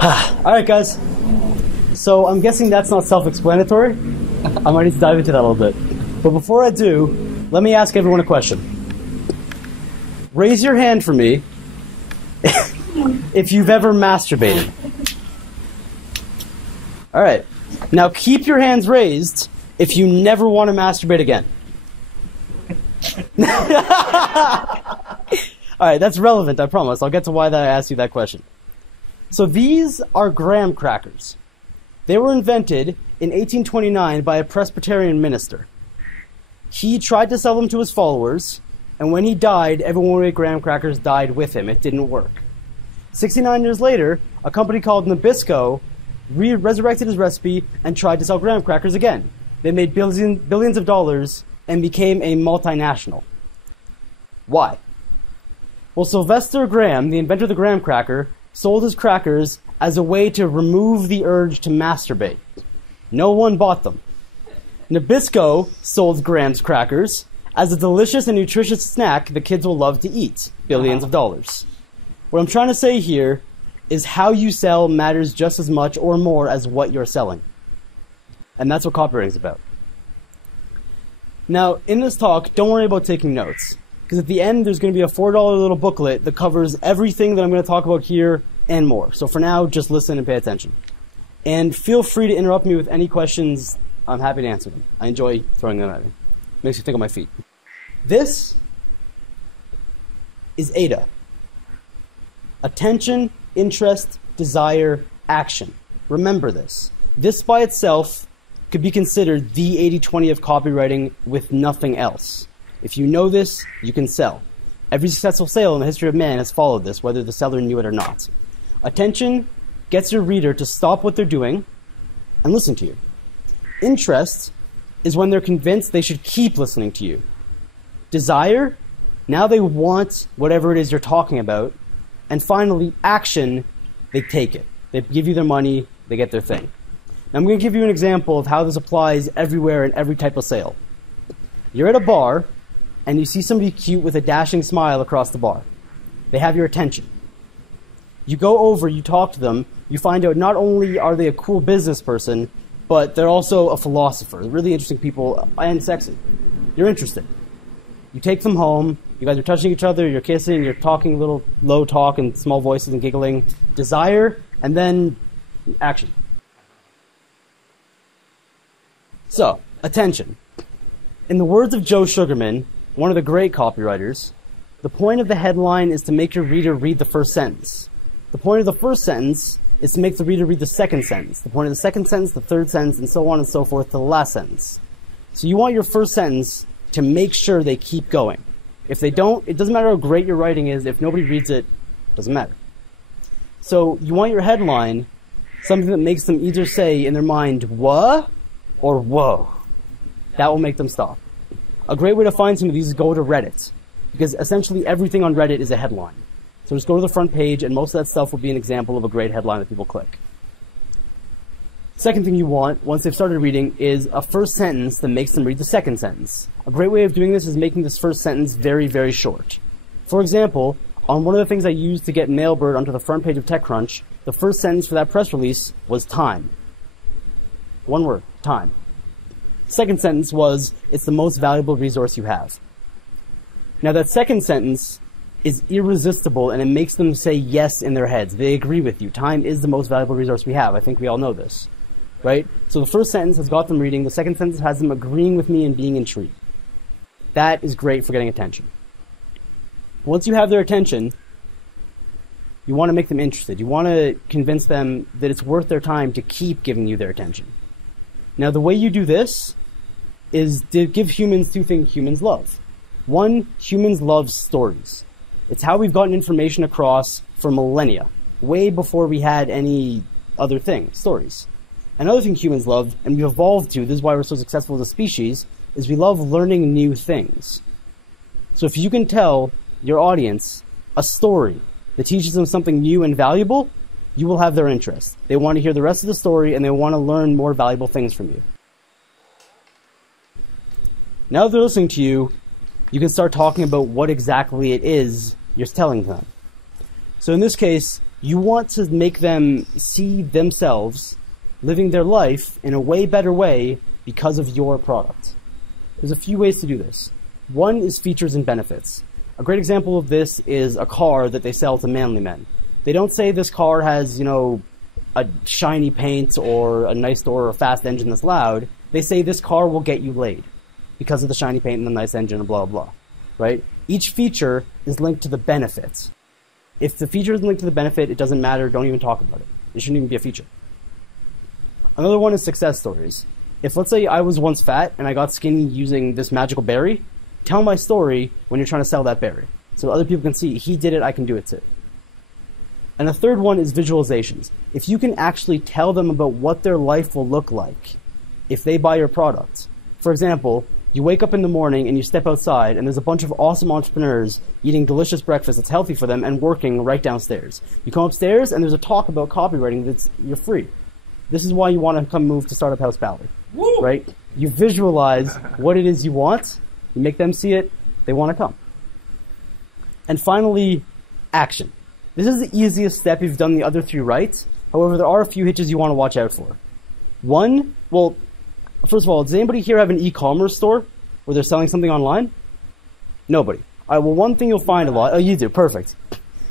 All right, guys. So I'm guessing that's not self-explanatory. I might need to dive into that a little bit. But before I do, let me ask everyone a question. Raise your hand for me if you've ever masturbated. All right. Now keep your hands raised if you never want to masturbate again. All right, that's relevant, I promise. I'll get to why I asked you that question. So these are graham crackers. They were invented in 1829 by a Presbyterian minister. He tried to sell them to his followers, and when he died, everyone who ate graham crackers died with him. It didn't work. 69 years later, a company called Nabisco resurrected his recipe and tried to sell graham crackers again. They made billions of dollars and became a multinational. Why? Well, Sylvester Graham, the inventor of the graham cracker, sold his crackers as a way to remove the urge to masturbate. No one bought them. Nabisco sold Graham's crackers as a delicious and nutritious snack the kids will love to eat. Billions of dollars. What I'm trying to say here is how you sell matters just as much or more as what you're selling. And that's what copywriting is about. Now, in this talk, don't worry about taking notes. Because at the end, there's going to be a $4 little booklet that covers everything that I'm going to talk about here and more. So for now, just listen and pay attention. And feel free to interrupt me with any questions. I'm happy to answer them. I enjoy throwing them at me. Makes me think on my feet. This is ADA. Attention, interest, desire, action. Remember this. This by itself could be considered the 80-20 of copywriting with nothing else. If you know this, you can sell. Every successful sale in the history of man has followed this, whether the seller knew it or not. Attention gets your reader to stop what they're doing and listen to you. Interest is when they're convinced they should keep listening to you. Desire, now they want whatever it is you're talking about. And finally, action, they take it. They give you their money, they get their thing. Now I'm going to give you an example of how this applies everywhere in every type of sale. You're at a bar, and you see somebody cute with a dashing smile across the bar. They have your attention. You go over, you talk to them, you find out not only are they a cool business person, but they're also a philosopher. They're really interesting people and sexy. You're interested. You take them home, you guys are touching each other, you're kissing, you're talking a little low talk and small voices and giggling. Desire, and then action. So, attention. In the words of Joe Sugarman, one of the great copywriters, the point of the headline is to make your reader read the first sentence. The point of the first sentence is to make the reader read the second sentence. The point of the second sentence, the third sentence, and so on and so forth to the last sentence. So you want your first sentence to make sure they keep going. If they don't, it doesn't matter how great your writing is. If nobody reads it, it doesn't matter. So you want your headline something that makes them either say in their mind, "What?" or "Whoa." That will make them stop. A great way to find some of these is go to Reddit, because essentially everything on Reddit is a headline. So just go to the front page, and most of that stuff will be an example of a great headline that people click. Second thing you want, once they've started reading, is a first sentence that makes them read the second sentence. A great way of doing this is making this first sentence very, very short. For example, on one of the things I used to get Mailbird onto the front page of TechCrunch, the first sentence for that press release was time. One word, time. Second sentence was, it's the most valuable resource you have. Now that second sentence is irresistible, and it makes them say yes in their heads. They agree with you. Time is the most valuable resource we have. I think we all know this, right? So the first sentence has got them reading. The second sentence has them agreeing with me and being intrigued. That is great for getting attention. Once you have their attention, you want to make them interested. You want to convince them that it's worth their time to keep giving you their attention. Now, the way you do this is to give humans two things humans love. One, humans love stories. It's how we've gotten information across for millennia, way before we had any other thing, stories. Another thing humans love, and we've evolved to, this is why we're so successful as a species, is we love learning new things. So if you can tell your audience a story that teaches them something new and valuable, you will have their interest. They want to hear the rest of the story, and they want to learn more valuable things from you. Now that they're listening to you, you can start talking about what exactly it is you're telling them. So in this case, You want to make them see themselves living their life in a way better way because of your product. There's a few ways to do this. One is features and benefits. A great example of this is a car that they sell to manly men. They don't say this car has, a shiny paint or a nice door or a fast engine that's loud. They say this car will get you laid because of the shiny paint and the nice engine and blah, blah, right? Each feature is linked to the benefit. If the feature is linked to the benefit, it doesn't matter. Don't even talk about it. It shouldn't even be a feature. Another one is success stories. If, let's say, I was once fat and I got skinny using this magical berry, tell my story when you're trying to sell that berry. So other people can see, he did it, I can do it too. And the third one is visualizations. If you can actually tell them about what their life will look like if they buy your product. For example, you wake up in the morning and you step outside and there's a bunch of awesome entrepreneurs eating delicious breakfast that's healthy for them and working right downstairs. You come upstairs and there's a talk about copywriting that's you're free. This is why you want to come move to Startup House Valley. Woo! Right? You visualize what it is you want, you make them see it, they want to come. And finally, action. This is the easiest step if you've done the other three right. However, there are a few hitches you want to watch out for. One, well, first of all, does anybody here have an e-commerce store where they're selling something online? Nobody. All right, well, one thing you'll find a lot, oh, you do, perfect.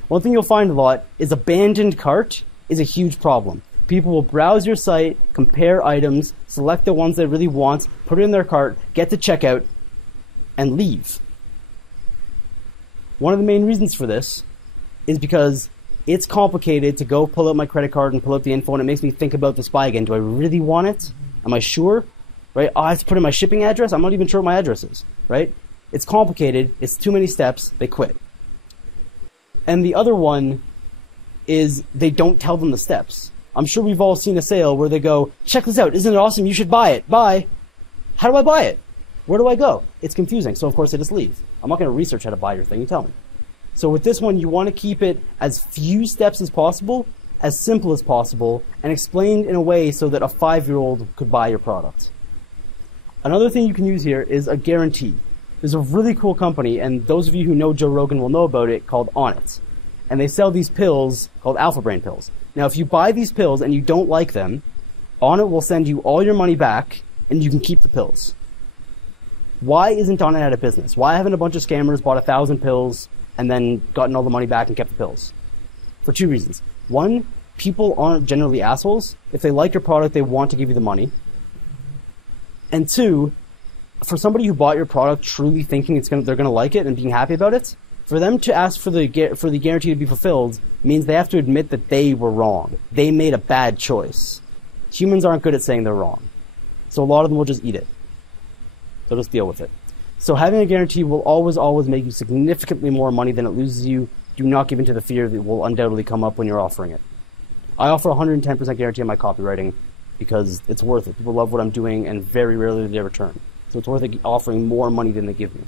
One thing you'll find a lot is abandoned cart is a huge problem. People will browse your site, compare items, select the ones they really want, put it in their cart, get to checkout, and leave. One of the main reasons for this is because it's complicated to go pull out my credit card and pull out the info, and it makes me think about this buy again. Do I really want it? Am I sure? Right? Oh, I have to put in my shipping address? I'm not even sure what my address is. Right? It's complicated. It's too many steps. They quit. And the other one is they don't tell them the steps. I'm sure we've all seen a sale where they go, check this out. Isn't it awesome? You should buy it. Bye. How do I buy it? Where do I go? It's confusing. So, of course, I just leave. I'm not going to research how to buy your thing. You tell me. So with this one, you want to keep it as few steps as possible, as simple as possible, and explained in a way so that a 5-year-old could buy your product. Another thing you can use here is a guarantee. There's a really cool company, and those of you who know Joe Rogan will know about it, called Onnit. And they sell these pills called Alpha Brain pills. Now, if you buy these pills and you don't like them, Onnit will send you all your money back, and you can keep the pills. Why isn't Onnit out of business? Why haven't a bunch of scammers bought 1,000 pills and then gotten all the money back and kept the pills? For two reasons. One, people aren't generally assholes. If they like your product, they want to give you the money. And two, for somebody who bought your product truly thinking they're going to like it and being happy about it, for them to ask for the guarantee to be fulfilled means they have to admit that they were wrong. They made a bad choice. Humans aren't good at saying they're wrong. So a lot of them will just eat it. So just deal with it. So having a guarantee will always, always make you significantly more money than it loses you. Do not give in to the fear that will undoubtedly come up when you're offering it. I offer 110% guarantee on my copywriting because it's worth it. People love what I'm doing, and very rarely do they return. So it's worth it offering more money than they give me.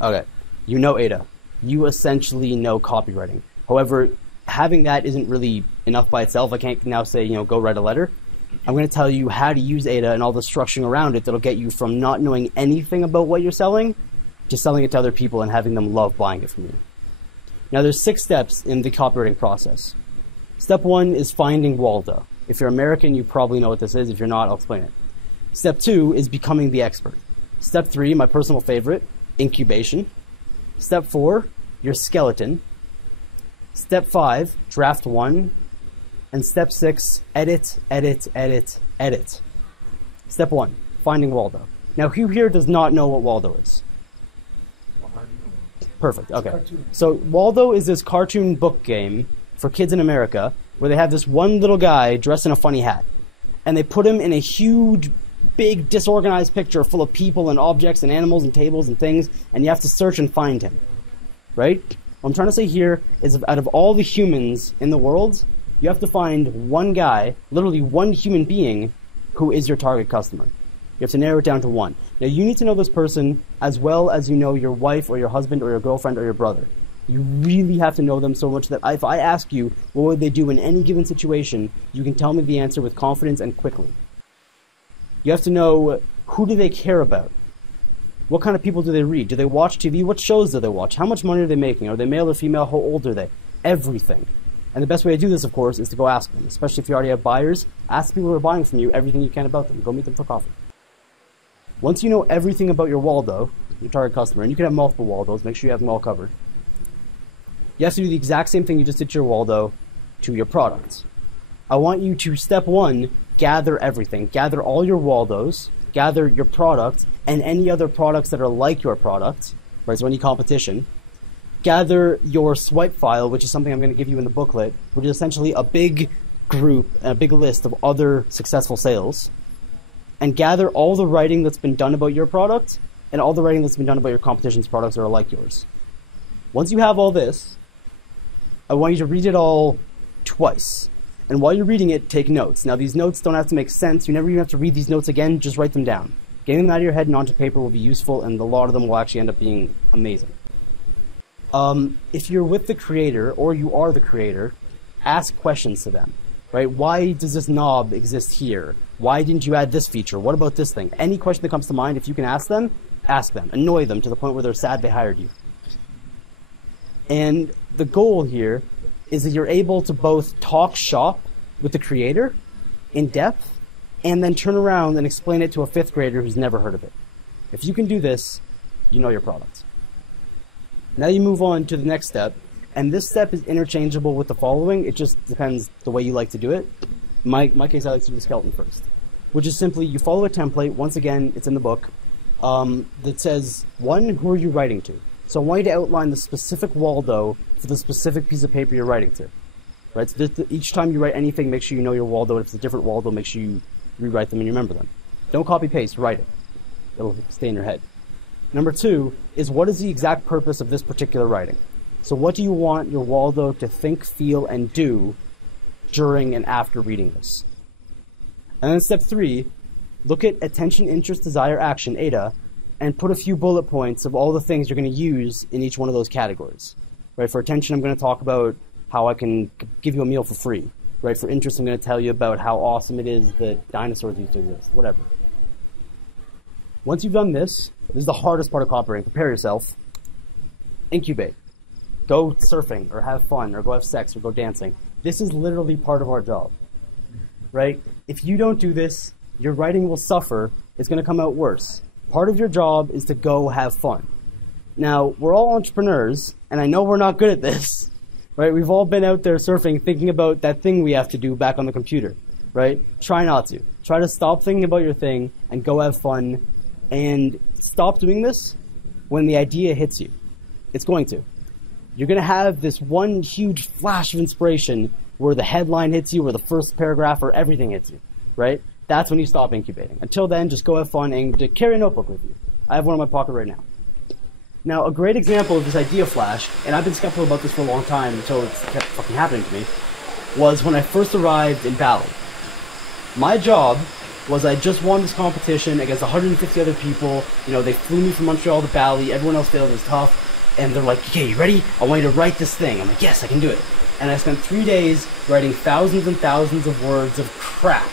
Okay, you know Ada. You essentially know copywriting. However, having that isn't really enough by itself. I can't now say, go write a letter. I'm going to tell you how to use Ada and all the structuring around it that'll get you from not knowing anything about what you're selling to selling it to other people and having them love buying it from you. Now, there's 6 steps in the copywriting process. Step 1 is finding Waldo. If you're American, you probably know what this is. If you're not, I'll explain it. Step 2 is becoming the expert. Step 3, my personal favorite, incubation. Step 4, your skeleton. Step 5, draft 1. And step 6, edit, edit, edit, edit. Step 1, finding Waldo. Now, who here does not know what Waldo is? Perfect, okay. So Waldo is this cartoon book game for kids in America where they have this one little guy dressed in a funny hat. And they put him in a huge, big, disorganized picture full of people and objects and animals and tables and things, and you have to search and find him, right? What I'm trying to say here is out of all the humans in the world, you have to find one guy, literally one human being, who is your target customer. You have to narrow it down to one. Now, you need to know this person as well as you know your wife or your husband or your girlfriend or your brother. You really have to know them so much that if I ask you what would they do in any given situation, you can tell me the answer with confidence and quickly. You have to know who do they care about. What kind of people do they read? Do they watch TV? What shows do they watch? How much money are they making? Are they male or female? How old are they? everything. And the best way to do this, of course, is to go ask them. Especially if you already have buyers, ask people who are buying from you everything you can about them. Go meet them for coffee. Once you know everything about your Waldo, your target customer, and you can have multiple Waldos, make sure you have them all covered. You have to do the exact same thing you just did to your Waldo to your products. I want you to, step one, gather everything. Gather all your Waldos, gather your product, and any other products that are like your product, right, so any competition. Gather your swipe file, which is something I'm going to give you in the booklet, which is essentially a big group, a big list of other successful sales. And gather all the writing that's been done about your product and all the writing that's been done about your competition's products that are like yours. Once you have all this, I want you to read it all twice. And while you're reading it, take notes. Now, these notes don't have to make sense. You never even have to read these notes again. Just write them down. Getting them out of your head and onto paper will be useful, and a lot of them will actually end up being amazing. If you're with the creator, or you are the creator, ask questions to them. Right? Why does this knob exist here? Why didn't you add this feature? What about this thing? Any question that comes to mind, if you can ask them. Annoy them to the point where they're sad they hired you. And the goal here is that you're able to both talk shop with the creator in depth and then turn around and explain it to a 5th grader who's never heard of it. If you can do this, you know your product. Now you move on to the next step, and this step is interchangeable with the following. It just depends the way you like to do it. In my case, I like to do the skeleton first, which is simply you follow a template. Once again, it's in the book, that says, 1, who are you writing to? So I want you to outline the specific Waldo for the specific piece of paper you're writing to. Right? So each time you write anything, make sure you know your Waldo. If it's a different Waldo, make sure you rewrite them and you remember them. Don't copy-paste, write it. It'll stay in your head. Number 2 is, what is the exact purpose of this particular writing? So what do you want your Waldo to think, feel, and do during and after reading this? And then step 3, look at attention, interest, desire, action, ADA, and put a few bullet points of all the things you're going to use in each one of those categories. Right? For attention, I'm going to talk about how I can give you a meal for free. Right? For interest, I'm going to tell you about how awesome it is that dinosaurs used to exist. Whatever. Once you've done this is the hardest part of copywriting. Prepare yourself. Incubate. Go surfing, or have fun, or go have sex, or go dancing. This is literally part of our job. Right? If you don't do this, your writing will suffer. It's going to come out worse. Part of your job is to go have fun. Now, we're all entrepreneurs, and I know we're not good at this. Right? We've all been out there surfing, thinking about that thing we have to do back on the computer. Right? Try not to. Try to stop thinking about your thing and go have fun. And stop doing this when the idea hits you. It's going to. You're going to have this one huge flash of inspiration where the headline hits you, or the first paragraph, or everything hits you. Right? That's when you stop incubating. Until then, just go have fun and carry a notebook with you. I have one in my pocket right now. Now, a great example of this idea flash, and I've been skeptical about this for a long time until it kept fucking happening to me, was when I first arrived in Bali. My job was I just won this competition against 150 other people. You know, they flew me from Montreal to Bali. Everyone else failed. It was tough. And they're like, okay, you ready? I want you to write this thing. I'm like, yes, I can do it. And I spent 3 days writing thousands and thousands of words of crap.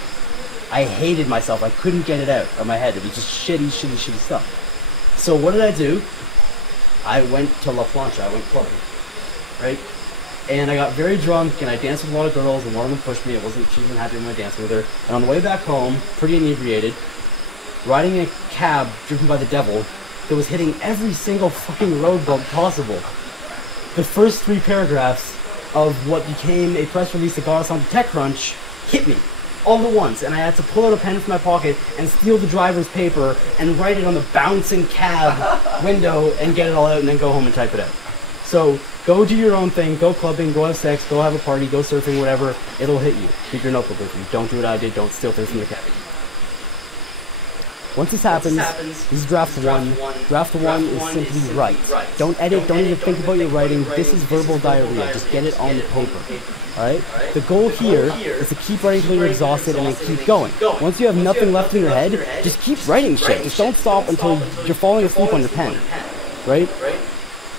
I hated myself. I couldn't get it out of my head. It was just shitty stuff. So what did I do? I went to La Plancha. I went clubbing. Right? And I got very drunk, and I danced with a lot of girls, and one of them pushed me. She wasn't happy with my dancing with her. And on the way back home, pretty inebriated, riding a cab driven by the devil that was hitting every single fucking road bump possible. The first 3 paragraphs of what became a press release that got us onto TechCrunch hit me all at once, and I had to pull out a pen from my pocket and steal the driver's paper and write it on the bouncing cab window and get it all out and then go home and type it out. So go do your own thing, go clubbing, go have sex, go have a party, go surfing, whatever. It'll hit you. Keep your notebook with you. Don't do what I did. Don't steal things from the cabin. Once this happens, this is draft 1. Draft 1 is simply write. Don't edit. Don't even think about your writing. This is verbal diarrhea. Just get it on the paper. Alright? The goal here is to keep writing until you're exhausted and then keep going. Once you have nothing left in your head, just keep writing shit. Just don't stop until you're falling asleep on your pen. Right?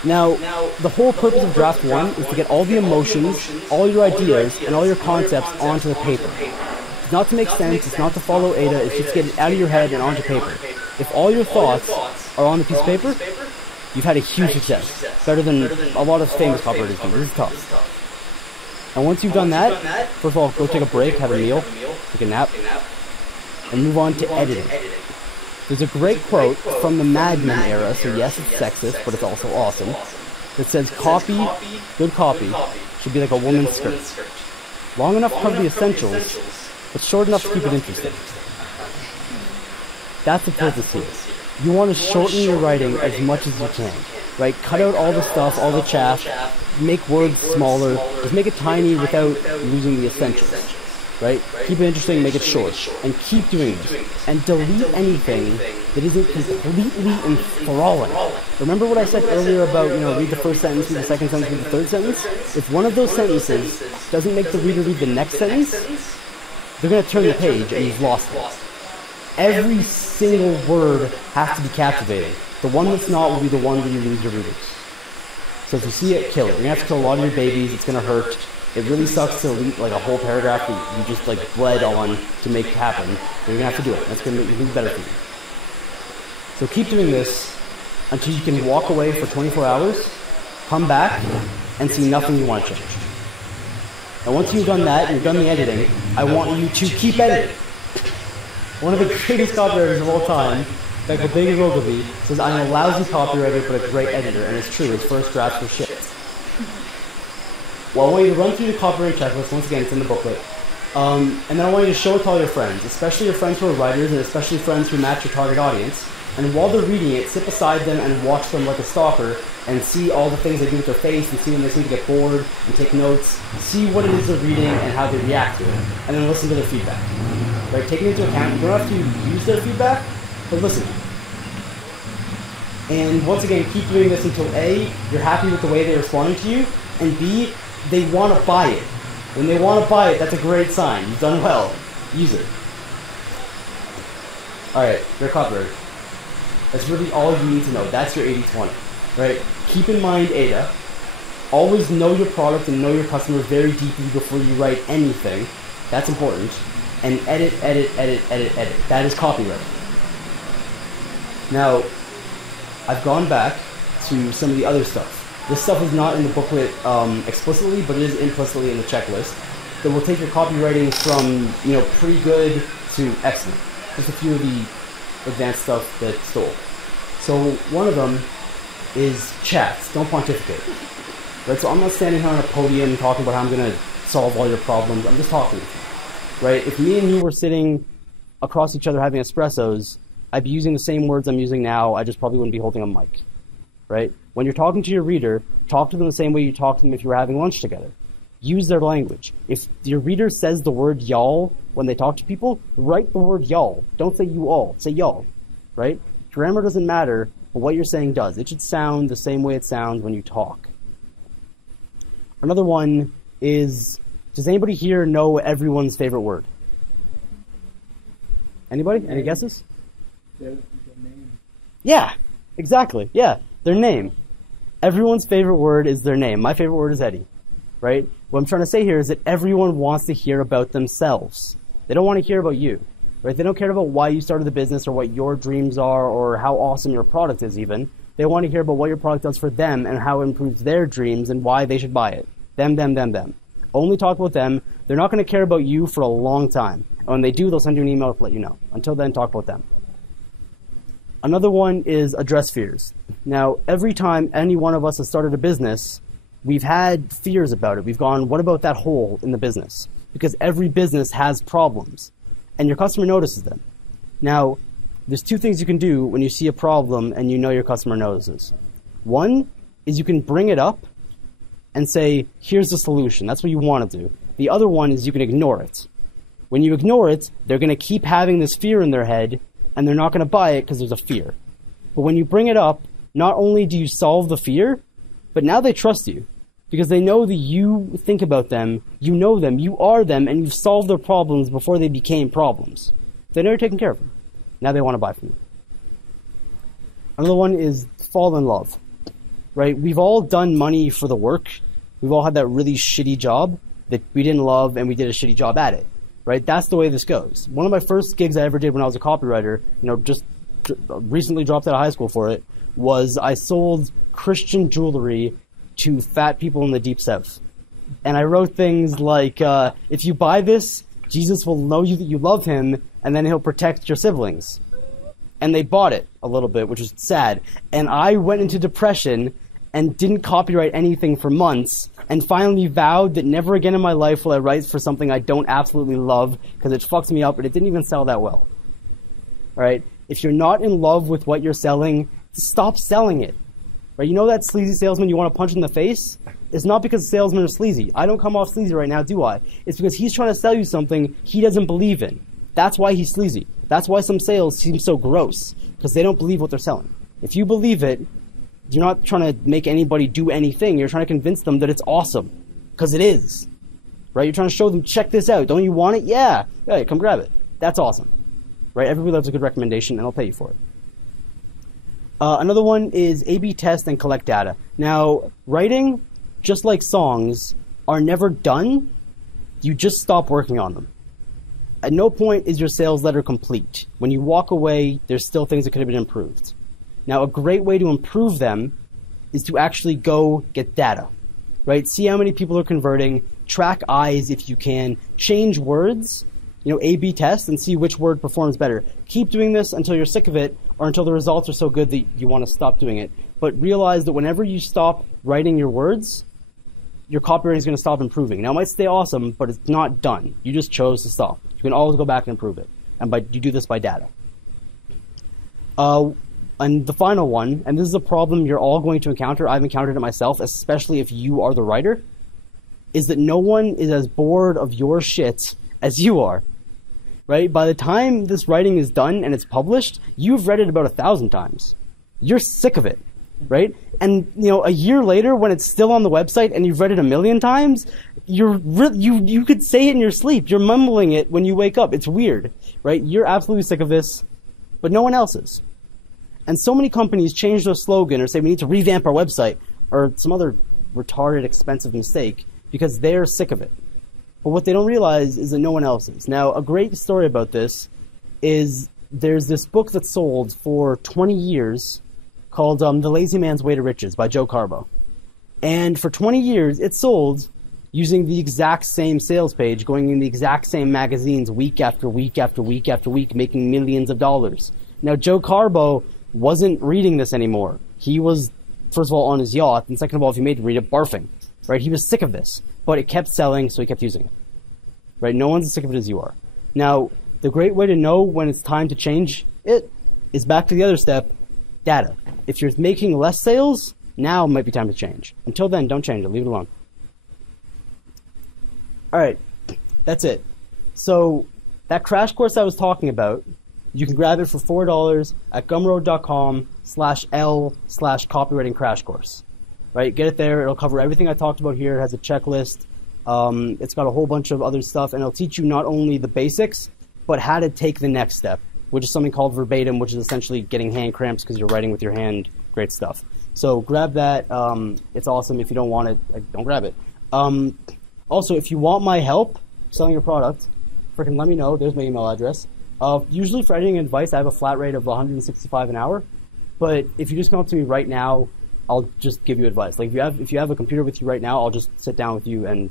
Now, the whole purpose of draft 1 is to get all the emotions, all your ideas, and all your concepts onto the paper. It's not to make sense, it's not to follow ADA, it's just to get it out of your head and onto paper. If all your thoughts are on the piece of paper, you've had a huge success. Better than a lot of famous copywriters do. This is tough. And once you've done that, first of all, go take a break, have a meal, take a nap, and move on to editing. There's a great quote from the Mad Men era, so yes, it's sexist, but it's also awesome, that says, copy, good copy, should be like a woman's skirt. Long enough to cover the essentials, but short enough to keep it interesting. That's the purpose here. You want to shorten your writing as much as you can, right? Cut out all the stuff, all the chaff, make words smaller, just make it tiny without losing the essentials, right? Keep it interesting, make it short, and keep doing this. And delete anything that isn't completely enthralling. Remember what I said earlier about, read the first sentence, read the second sentence, read the third sentence? If one of those sentences doesn't make the reader read the next sentence, they're going to turn the page and you've lost it. Every single word has to be captivating. The one that's not will be the one where you lose your readers. So if you see it, kill it. You're going to have to kill a lot of your babies. It's going to hurt. It really sucks to delete like a whole paragraph that you just like bled on to make happen. But you're going to have to do it. That's going to make things better for you. So keep doing this until you can walk away for 24 hours, come back, and see nothing you want to change. And once you've done that and you've done the editing, I want you to keep editing. One of the greatest copywriters of all time, Michael Ogilvy, says, I'm a lousy copywriter but a great editor, and it's true, his first drafts were shit. Well, I want you to run through the copywriting checklist, once again, it's in the booklet, and then I want you to show it to all your friends, especially your friends who are writers, and especially friends who match your target audience, and while they're reading it, sit beside them and watch them like a stalker, and see all the things they do with their face, and see when they seem to get bored, and take notes, see what it is they're reading and how they react to it, and then listen to their feedback. Right, taking into account, you don't have to use their feedback, but listen. And once again, keep doing this until A, you're happy with the way they're responding to you, and B, they want to buy it. When they want to buy it, that's a great sign. You've done well. Use it. Alright, you're a copywriter. That's really all you need to know. That's your 80-20. Right? Keep in mind ADA. Always know your product and know your customers very deeply before you write anything. That's important. And edit, edit, edit, edit, edit. That is copywriting. Now, I've gone back to some of the other stuff. This stuff is not in the booklet explicitly, but it is implicitly in the checklist. That will take your copywriting from, pretty good to excellent. Just a few of the advanced stuff that stole. So one of them is chats. Don't pontificate. Right? So I'm not standing here on a podium talking about how I'm going to solve all your problems. I'm just talking to you. Right? If me and you were sitting across each other having espressos, I'd be using the same words I'm using now, I just probably wouldn't be holding a mic. Right? When you're talking to your reader, talk to them the same way you talk to them if you were having lunch together. Use their language. If your reader says the word y'all when they talk to people, write the word y'all. Don't say you all, say y'all. Right? Grammar doesn't matter, but what you're saying does. It should sound the same way it sounds when you talk. Another one is, does anybody here know everyone's favorite word? Anybody? Any guesses? Their name. Yeah, exactly. Yeah, their name. Everyone's favorite word is their name. My favorite word is Eddy, right? What I'm trying to say here is that everyone wants to hear about themselves. They don't want to hear about you, right? They don't care about why you started the business or what your dreams are or how awesome your product is even. They want to hear about what your product does for them and how it improves their dreams and why they should buy it. Them, them, them, them. Only talk about them. They're not going to care about you for a long time. And when they do, they'll send you an email to let you know. Until then, talk about them. Another one is address fears. Now, every time any one of us has started a business, we've had fears about it. We've gone, what about that hole in the business? Because every business has problems, and your customer notices them. Now, there's two things you can do when you see a problem and you know your customer notices. One is you can bring it up and say, here's the solution. That's what you want to do. The other one is you can ignore it. When you ignore it, they're going to keep having this fear in their head, and they're not going to buy it because there's a fear. But when you bring it up, not only do you solve the fear, but now they trust you because they know that you think about them, you know them, you are them, and you've solved their problems before they became problems. They know you're taking care of them. Now they want to buy from you. Another one is fall in love, right? We've all done money for the work. We've all had that really shitty job that we didn't love and we did a shitty job at it, right? That's the way this goes. One of my first gigs I ever did when I was a copywriter, just recently dropped out of high school for it, was I sold Christian jewelry to fat people in the Deep South. And I wrote things like, if you buy this, Jesus will know you that you love him, and then he'll protect your siblings. And they bought it a little bit, which was sad. And I went into depression and didn't copyright anything for months, and finally vowed that never again in my life will I write for something I don't absolutely love, because it fucks me up, and it didn't even sell that well. Right? If you're not in love with what you're selling, stop selling it. Right? You know that sleazy salesman you want to punch in the face? It's not because salesmen are sleazy. I don't come off sleazy right now, do I? It's because he's trying to sell you something he doesn't believe in. That's why he's sleazy. That's why some sales seem so gross, because they don't believe what they're selling. If you believe it, you're not trying to make anybody do anything. You're trying to convince them that it's awesome, because it is. Right? You're trying to show them, check this out. Don't you want it? Yeah. Yeah, come grab it. That's awesome. Right? Everybody loves a good recommendation, and I'll pay you for it. Another one is A/B test and collect data. Now, writing, just like songs, are never done. You just stop working on them. At no point is your sales letter complete. When you walk away, there's still things that could have been improved. Now, a great way to improve them is to actually go get data, right? See how many people are converting, track eyes if you can, change words, A/B test and see which word performs better. Keep doing this until you're sick of it or until the results are so good that you want to stop doing it. But realize that whenever you stop writing your words, your copywriting is going to stop improving. Now, it might stay awesome, but it's not done. You just chose to stop. You can always go back and improve it. And you do this by data. And the final one, and this is a problem you're all going to encounter, I've encountered it myself, especially if you are the writer, is that no one is as bored of your shit as you are. Right? By the time this writing is done and it's published, you've read it about 1,000 times. You're sick of it. Right? And a year later, when it's still on the website and you've read it 1,000,000 times, you could say it in your sleep. You're mumbling it when you wake up. It's weird, right? You're absolutely sick of this, but no one else is. And so many companies change their slogan or say we need to revamp our website or some other retarded, expensive mistake because they're sick of it. But what they don't realize is that no one else is. Now, a great story about this is there's this book that sold for 20 years called The Lazy Man's Way to Riches by Joe Carbo. And for 20 years, it sold using the exact same sales page, going in the exact same magazines week after week after week after week, making millions of dollars. Now, Joe Carbo wasn't reading this anymore. He was, first of all, on his yacht, and second of all, if you made him read it, barfing. Right? He was sick of this. But it kept selling, so he kept using it. Right? No one's as sick of it as you are. Now, the great way to know when it's time to change it is back to the other step, data. If you're making less sales, now might be time to change. Until then, don't change it. Leave it alone. All right. That's it. So that crash course I was talking about, you can grab it for $4 at gumroad.com/L/copywriting crash course. Right? Get it there. It'll cover everything I talked about here. It has a checklist. It's got a whole bunch of other stuff, and it'll teach you not only the basics, but how to take the next step, which is something called verbatim, which is essentially getting hand cramps because you're writing with your hand. Great stuff. So grab that. It's awesome. If you don't want it, don't grab it. Also, if you want my help selling your product, freaking let me know. There's my email address. Usually for editing and advice, I have a flat rate of $165 an hour. But if you just come up to me right now, I'll just give you advice. Like if you have a computer with you right now, I'll just sit down with you and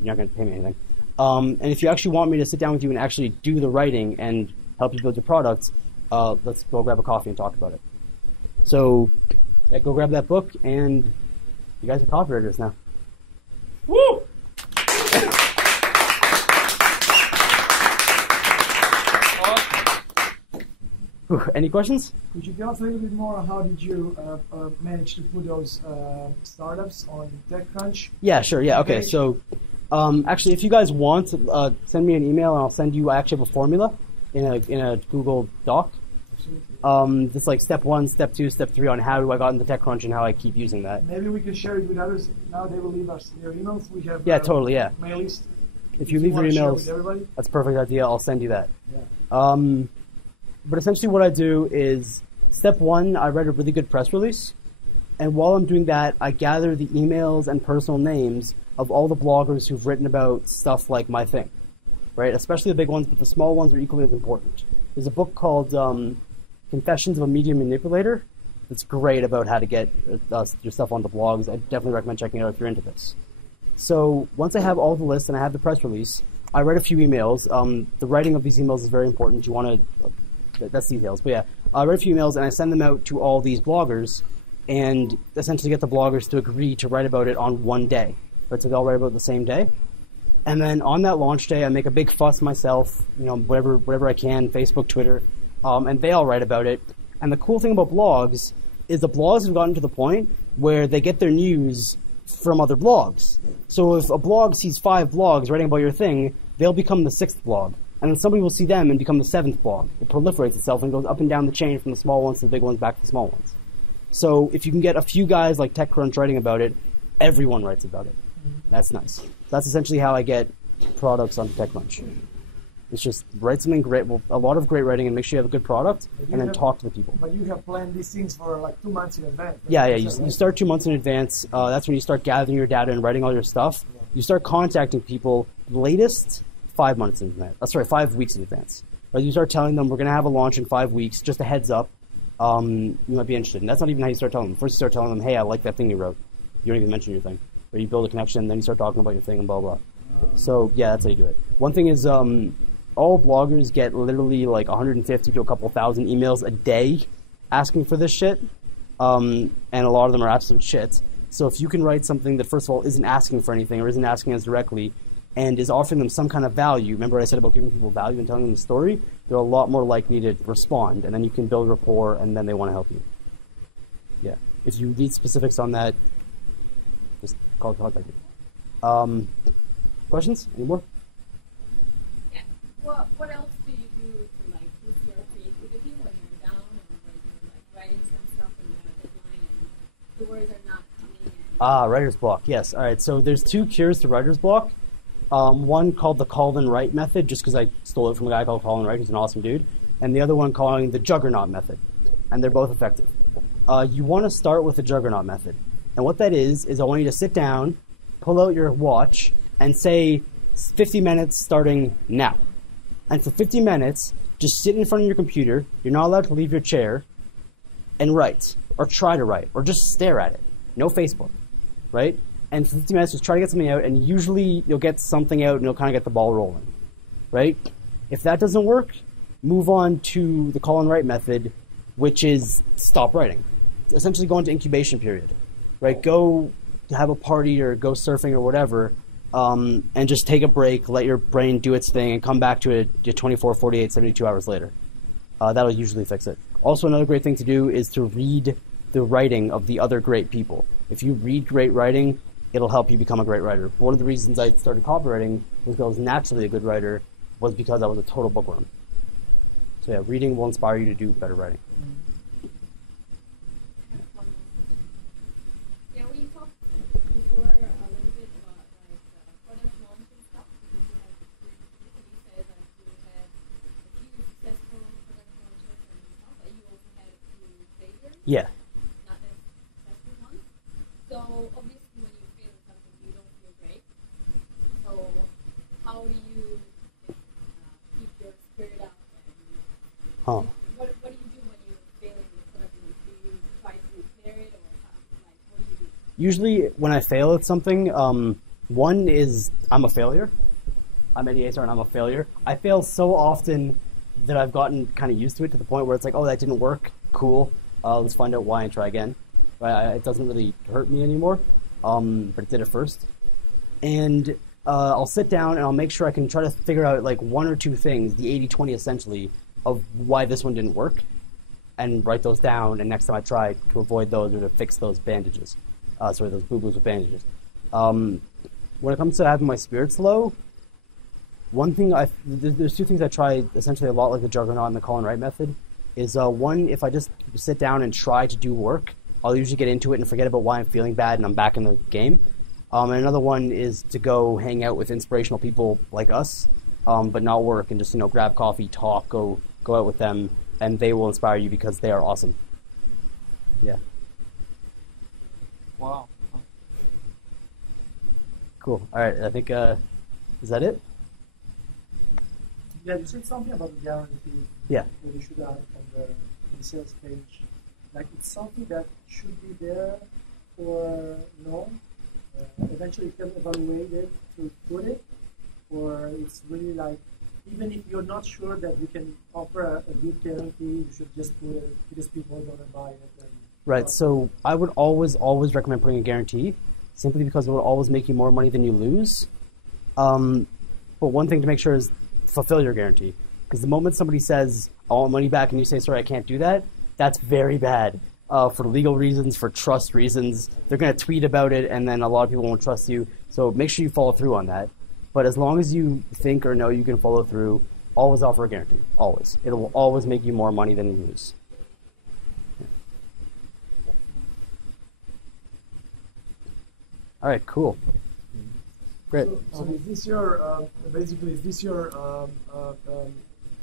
you're not going to pay me anything. And if you actually want me to sit down with you and actually do the writing and help you build your products, let's go grab a coffee and talk about it. So go grab that book, and you guys are copywriters now. Woo! Any questions? Could you tell us a little bit more on how did you manage to put those startups on TechCrunch? Yeah, sure. Yeah, okay. So actually, if you guys want, send me an email, and I'll send you. I actually have a formula in a Google Doc. Just like step 1, step 2, step 3 on how I got into TechCrunch and how I keep using that. Maybe we can share it with others. Now they will leave us their emails. We have totally, yeah. mail list. If you leave your emails, that's a perfect idea. I'll send you that. Yeah. But essentially what I do is, step 1, I write a really good press release. And while I'm doing that, I gather the emails and personal names of all the bloggers who've written about stuff like my thing. Right? Especially the big ones, but the small ones are equally as important. There's a book called Confessions of a Media Manipulator. It's great about how to get your stuff onto blogs. I definitely recommend checking it out if you're into this. So once I have all the lists and I have the press release, I write a few emails. The writing of these emails is very important. You want to, that's details, but yeah, I write a few emails and I send them out to all these bloggers, and essentially get the bloggers to agree to write about it on one day. Right, so they all write about it the same day. And then on that launch day, I make a big fuss myself, whatever I can, Facebook, Twitter, and they all write about it. And the cool thing about blogs is the blogs have gotten to the point where they get their news from other blogs. So if a blog sees 5 blogs writing about your thing, they'll become the 6th blog. And then somebody will see them and become the 7th blog. It proliferates itself and goes up and down the chain from the small ones to the big ones back to the small ones. So if you can get a few guys like TechCrunch writing about it, everyone writes about it. That's nice. That's essentially how I get products on TechCrunch. It's just write something great, a lot of great writing, and make sure you have a good product, and then talk to the people. But you have planned these things for like 2 months in advance. Right? Yeah. You start 2 months in advance. That's when you start gathering your data and writing all your stuff. Yeah. You start contacting people latest 5 months in advance. 5 weeks in advance. Right? You start telling them we're going to have a launch in 5 weeks. Just a heads up. You might be interested. And that's not even how you start telling them. First, you start telling them, hey, I like that thing you wrote. You don't even mention your thing. Or you build a connection, then you start talking about your thing and blah, blah. So, yeah, that's how you do it. One thing is all bloggers get literally like 150 to a couple thousand emails a day asking for this shit. And a lot of them are absolute shit. So if you can write something that, first of all, isn't asking for anything or isn't asking us directly and is offering them some kind of value, remember what I said about giving people value and telling them the story? They're a lot more likely to respond, and then you can build rapport, and then they want to help you. Yeah. If you need specifics on that, just contact me. Questions? Any more? Yeah. What else do you do to like boost your creativity when you're down and when you're like writing some stuff and you have a deadline and the words are not coming in? Writer's block. Yes. All right. So there's 2 cures to writer's block. One called the call and write method, just because I stole it from a guy called Colin Wright, who's an awesome dude, and the other one calling the juggernaut method, and they're both effective. You want to start with the juggernaut method, and what that is I want you to sit down, pull out your watch, and say 50 minutes starting now. And for 50 minutes, just sit in front of your computer. You're not allowed to leave your chair, and write, or try to write, or just stare at it. No Facebook, right? And for 50 minutes, just try to get something out, and usually you'll get something out, and you'll kind of get the ball rolling, right? If that doesn't work, move on to the call and write method, which is stop writing. Essentially go into incubation period, right? Go have a party or go surfing or whatever, and just take a break, let your brain do its thing, and come back to it 24, 48, 72 hours later. That'll usually fix it. Also, another great thing to do is to read the writing of the other great people. If you read great writing, it'll help you become a great writer. One of the reasons I started copywriting was because I was naturally a good writer, was because I was a total bookworm. So yeah, reading will inspire you to do better writing. Yeah, we talked before a little bit about like product launch and stuff. You said that you had a few successful product launches and stuff, but you also had a few failures. Yeah. Not as successful ones. So obviously, when you fail at something, you don't feel great. So how do you keep your spirit up? And what do you do when you fail in the product launch? Do you try to repair it, or what do you do? Usually, when I fail at something, one is I'm a failure. I'm Eddy Azar and I'm a failure. I fail so often that I've gotten kind of used to it, to the point where it's like, oh, that didn't work. Cool. Let's find out why and try again. Right? It doesn't really hurt me anymore, but it did at first. And I'll sit down and I'll make sure I can try to figure out like 1 or 2 things, the 80-20 essentially, of why this one didn't work, and write those down, and next time I try to avoid those or to fix those bandages. Those boo-boos with bandages. When it comes to having my spirits low, there's 2 things I try essentially a lot like the juggernaut and the call and write method. Is one, if I just sit down and try to do work, I'll usually get into it and forget about why I'm feeling bad and I'm back in the game. And another one is to go hang out with inspirational people like us, but not work, and just grab coffee, talk, go out with them, and they will inspire you because they are awesome. Yeah. Wow. Cool. All right. I think is that it? Yeah, you said something about the guarantee. Yeah. That you should have on the sales page. Like, it's something that should be there or no? eventually can evaluate it to put it, or it's really like, even if you're not sure that you can offer a good guarantee, you should just put it because people are going to buy it. Right, so I would always recommend putting a guarantee, simply because it will always make you more money than you lose. But one thing to make sure is fulfill your guarantee. Because the moment somebody says, I want money back, and you say, sorry, I can't do that, that's very bad. For legal reasons, for trust reasons. They're going to tweet about it, and then a lot of people won't trust you. So make sure you follow through on that. But as long as you think or know you can follow through, always offer a guarantee. Always. It will always make you more money than you lose. All right, cool. Great. So is this your, basically, is this your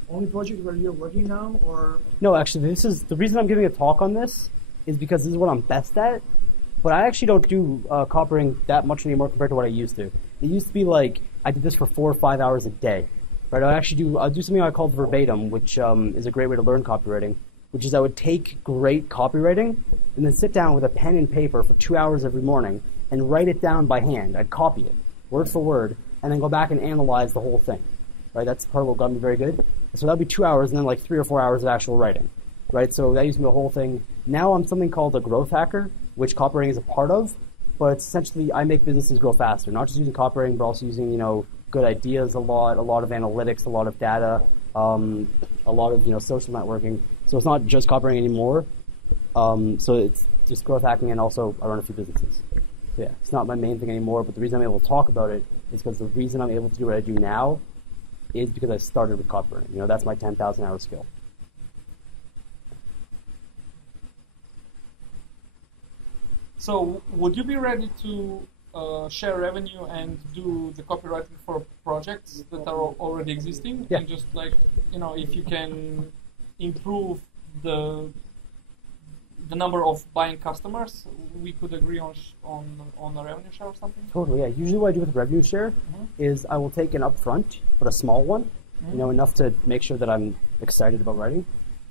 only project where you're working now, or? No, actually, this is the reason I'm giving a talk on this is because this is what I'm best at. But I actually don't do copywriting that much anymore compared to what I used to. It used to be like I did this for 4 or 5 hours a day. Right? I'll do something I call verbatim, which is a great way to learn copywriting. Which is I would take great copywriting and then sit down with a pen and paper for 2 hours every morning and write it down by hand. I'd copy it, word for word, and then go back and analyze the whole thing. Right? That's part of what got me very good. So that'd be 2 hours and then like 3 or 4 hours of actual writing. Right? So that used to be the whole thing. Now I'm something called a growth hacker, which copywriting is a part of, but it's essentially I make businesses grow faster, not just using copywriting, but also using, good ideas a lot of analytics, a lot of data, a lot of, social networking. So it's not just copywriting anymore. So it's just growth hacking, and also I run a few businesses. So yeah, it's not my main thing anymore, but the reason I'm able to talk about it is because the reason I'm able to do what I do now is because I started with copywriting. That's my 10,000 hour skill. So would you be ready to share revenue and do the copywriting for projects that are already existing? Yeah. And just like, if you can improve the number of buying customers, we could agree on a revenue share or something? Totally, yeah. Usually what I do with revenue share is I will take an upfront, but a small one, enough to make sure that I'm excited about writing.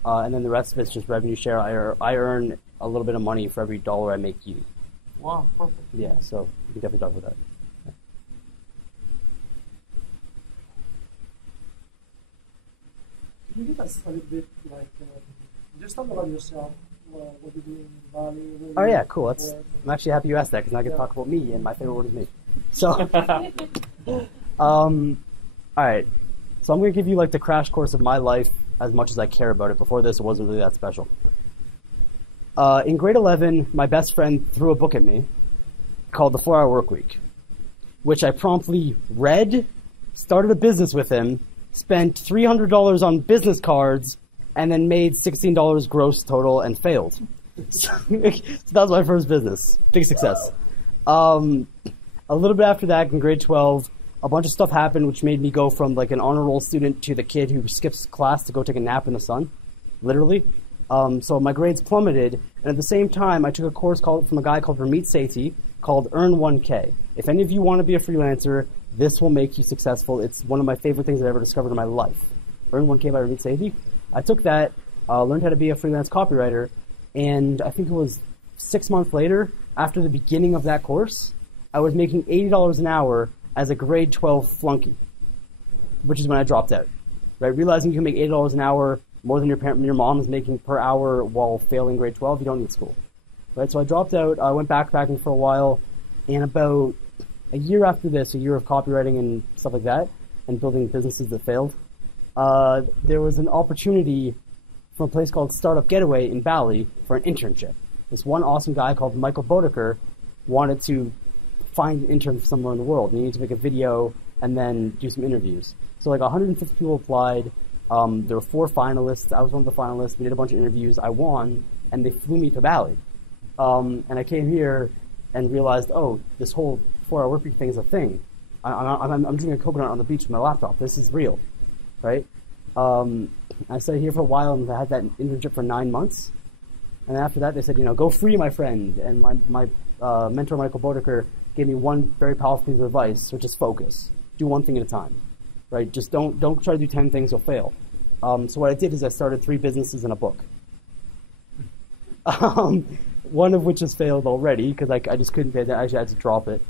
And then the rest of it's just revenue share. I earn a little bit of money for every dollar I make you. Wow, perfect. Yeah, so we can definitely talk about that. Yeah. Can you give us a little bit, like, just talk about yourself, what you do in Bali? Oh yeah, cool. I'm actually happy you asked that because now I can talk about me, and my favorite word is me. So, all right. So I'm going to give you like the crash course of my life as much as I care about it. Before this, it wasn't really that special. In grade 11, my best friend threw a book at me called The 4-Hour Workweek, which I promptly read, started a business with him, spent $300 on business cards, and then made $16 gross total and failed. So that was my first business. Big success. A little bit after that, in grade 12, a bunch of stuff happened which made me go from like an honor roll student to the kid who skips class to go take a nap in the sun, literally. So my grades plummeted, and at the same time, I took a course from a guy called Ramit Sethi called Earn 1K. If any of you want to be a freelancer, this will make you successful. It's one of my favorite things I've ever discovered in my life. Earn 1K by Ramit Sethi. I took that, learned how to be a freelance copywriter, and I think it was 6 months later, after the beginning of that course, I was making $80 an hour as a grade 12 flunky, which is when I dropped out. Right? Realizing you can make $80 an hour more than your mom is making per hour while failing grade 12, you don't need school. Right? So I dropped out, I went backpacking for a while, and about a year after this, a year of copywriting and stuff like that, and building businesses that failed, there was an opportunity from a place called Startup Getaway in Bali for an internship. This one awesome guy called Michael Bodeker wanted to find an intern somewhere in the world. And he needed to make a video and then do some interviews. So like 150 people applied. There were 4 finalists. I was one of the finalists. We did a bunch of interviews. I won, and they flew me to Bali. And I came here and realized, oh, this whole 4-hour workweek thing is a thing. I'm drinking a coconut on the beach with my laptop. This is real, right? I stayed here for a while, and I had that internship for 9 months. And after that, they said, go free, my friend. And my mentor, Michael Bodeker, gave me one very powerful piece of advice, which is focus. Do one thing at a time, right? Just don't try to do 10 things, you'll fail. So what I did is I started 3 businesses and a book. one of which has failed already because I just couldn't pay attention. I actually had to drop it.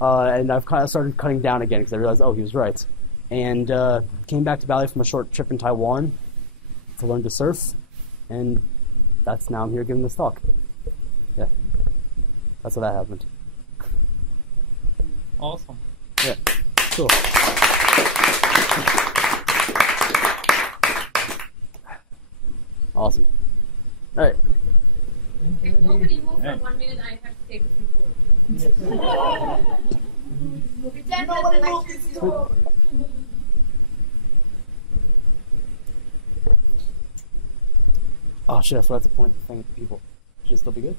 And I've kind of started cutting down again because I realized, oh, he was right. And came back to Bali from a short trip in Taiwan to learn to surf. And that's now I'm here giving this talk. Yeah. That's how that happened. Awesome. Yeah. Cool. Awesome. All right. If nobody moves for 1 minute, I have to take a photo. Pretend that the lecture is over. Oh shit! I forgot to point the thing to people. Should it still be good?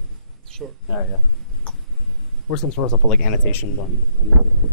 Sure. All right. Yeah. Worst comes to worst, I'll put like annotations on YouTube.